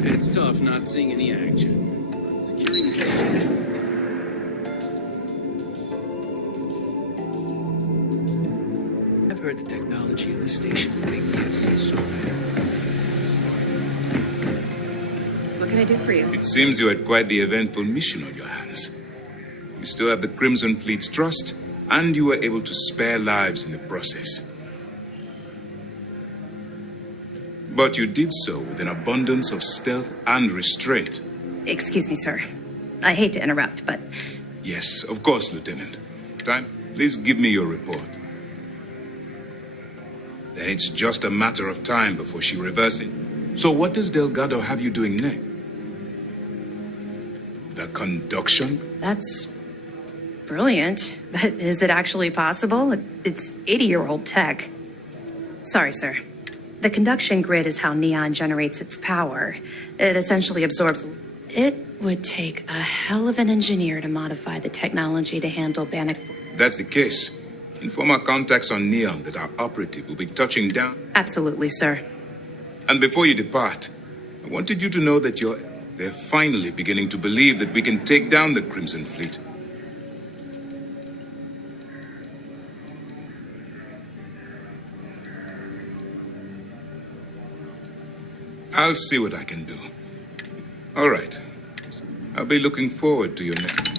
It's tough not seeing any action. Securing is I've heard the technology in the station would make PFC so bad. What can I do for you? It seems you had quite the eventful mission on your hands. You still have the Crimson Fleet's trust, and you were able to spare lives in the process. But you did so with an abundance of stealth and restraint. Excuse me, sir. I hate to interrupt, but... Yes, of course, Lieutenant. Time, please give me your report. then it's just a matter of time before she reverses. So what does Delgado have you doing next? The conduction? That's brilliant. But is it actually possible? It's 80-year-old tech. Sorry, sir. The conduction grid is how Neon generates its power. It essentially absorbs... It would take a hell of an engineer to modify the technology to handle Bannock... That's the case. Inform our contacts on Neon that our operative will be touching down. Absolutely, sir. And before you depart, I wanted you to know that they're finally beginning to believe that we can take down the Crimson Fleet. I'll see what I can do. All right. I'll be looking forward to your next...